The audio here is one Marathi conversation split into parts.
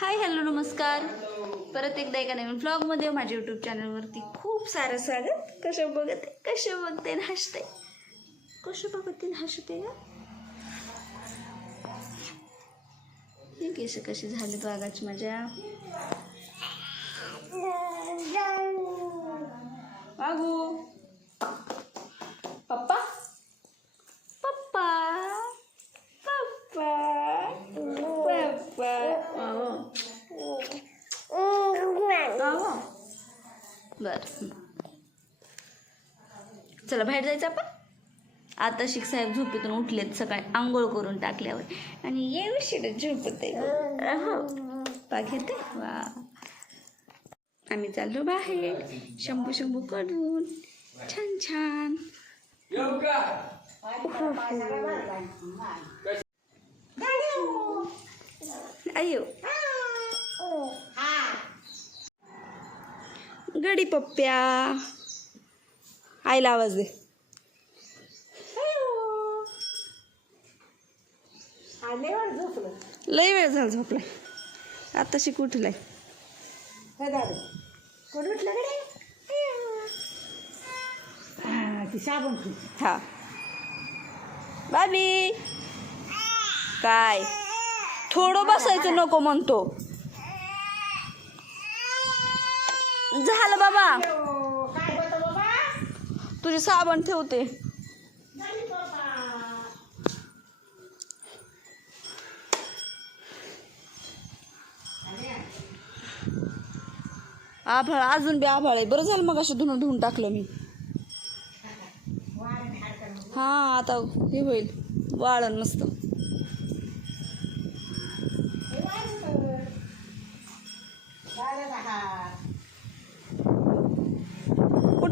हाय हॅलो नमस्कार. परत एकदा एका नवीन व्लॉगमध्ये माझ्या यूट्यूब चॅनलवरती खूप सारं स्वागत. कशा बघते? कसे बघते आणि हसते? कसे बघते आणि हसते का हे केस कसे झाले बागाची माझ्या वागू. पप्पा? पप्पा. पप्पा. बर चला बाहेर जायचं आपण? आता शिक साहेब झोपेतून उठलेत सकाळी आंघोळ करून टाकल्यावर. आणि ये विषय झोपत पाक येते वा. आम्ही चाललो बाहेर. शंभू शंभू कडून छान छान. अयो गडी पप्प्या. आईला आवाज दे. लय वेळ झाला झोपलाय. आताशी उठलाय कोण ती साबण हा. बाबी काय? थोडं बसायचं नको म्हणतो. झालं बाबा. काय होतं बाबा? तुझी साबण ठेवते. झाली बाबा. आभाळ अजून बी आभाळ आहे. बरं झालं मग असं धुणं धुवून टाकलं मी. हा आता हे होईल. वाळण मस्त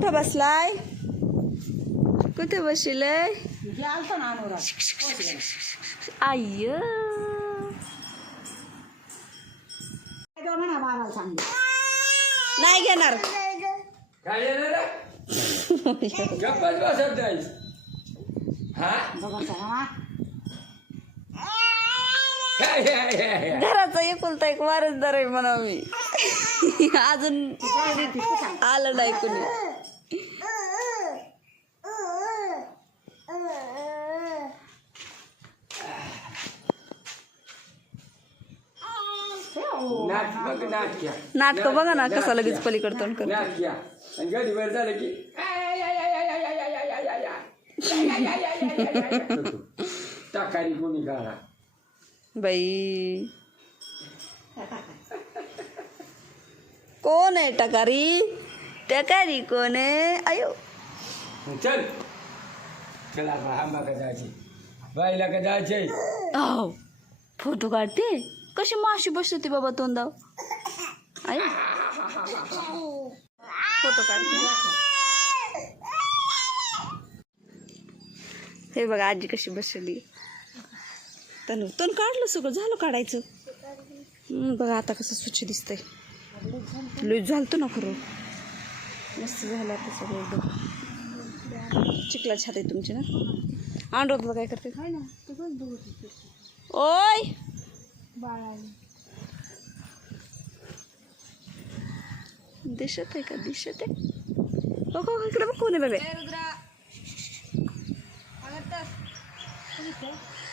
कुठं बसलाय? कुठे बसलाय? आय नाही घेणार. काय घराचा एकुलता एक वारसदार आहे म्हणा मी. अजून आलं नाही कुणी. नाटक बघा ना कसा लगेच पलीकडतून कर बाई. कोण आहे टकारी? टकारी कोण आहे? आयो चल. चला आंबा कदाचे बाईला कदाचे फोटो काढते? कशी माशी बसते बाबा तोंडाव आय फोटो काढते हे बघा आजी कशी बसली तनु तण काढलं सगळं झालं काढायचं. बघा आता कसं स्वच्छ दिसतंय. लूज झालतो ना खरं. मस्त झालं आता सगळं एकदम. चिखला छात आहे तुमची ना? आणत काय करते? ओय! दिसत आहे का? दिसत आहे. हो हो इकडे बघ कोणी बघे.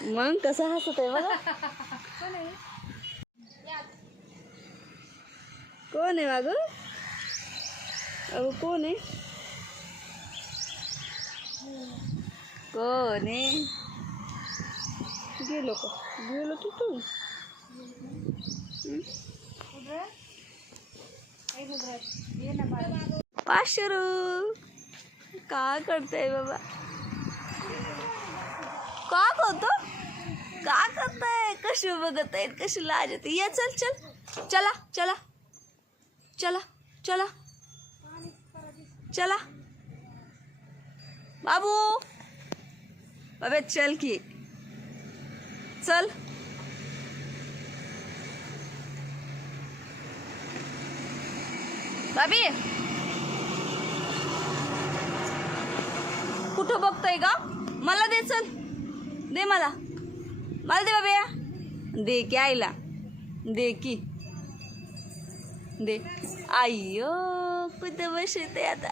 मग कसं हसत आहे बघा कोण आहे? बाग अगं कोण आहे? कोण आहे? गेलो का? गेलो तू तू. पाचशे रु का करताय बाबा? का बोलतो? का करताय? कशी बघत आहेत कशी लाज येते ये चल चल. चला चला. चला चला. चला. बाबू. बाबा चल की. चल. बाबी कुठं बघतोय का मला दे चल. दे मला. मला दे बाबी दे की आईला. दे की. दे. आयो कुठं बसत आहे आता?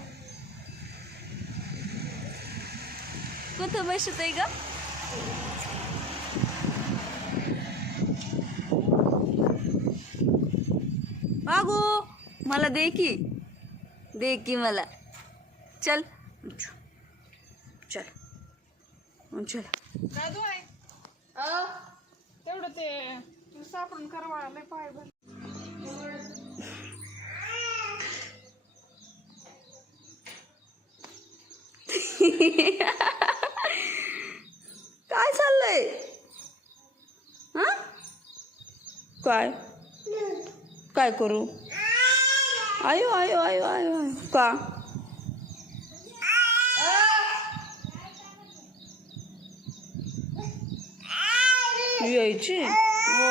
कुठं बसत आहे ग? बागू मला दे की. दे की मला. चल. चल. चल. आहे तेवढं ते सापडून करवा लय पाय भर. काय चाललंय? हा? काय? काय करू? आयो आयो आयो आयो आयो का यायची हो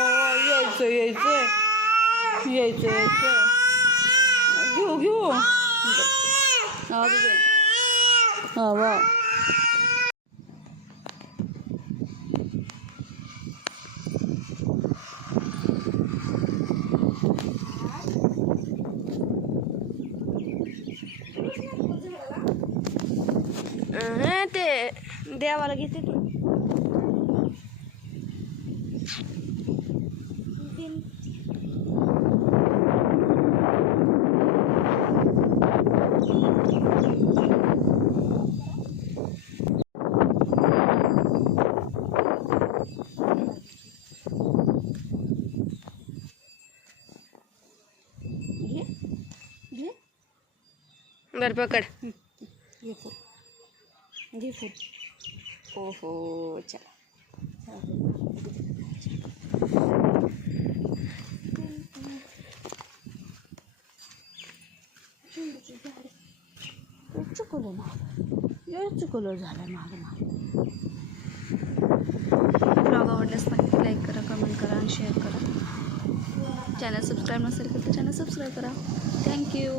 यायचं यायचं यायचं यायचं घेऊ घेऊ हा बघ हा वा अहं, ते देवाला घेते तू. बर पकड. घे फूल ओहो चला. चुकलं माग. चुकलं झालं माग माग. ब्लॉग आवडल्यास नक्की लाईक करा कमेंट करा आणि शेअर करा. चॅनल सबस्क्राईब नसेल तर चॅनल सबस्क्राईब करा. थँक्यू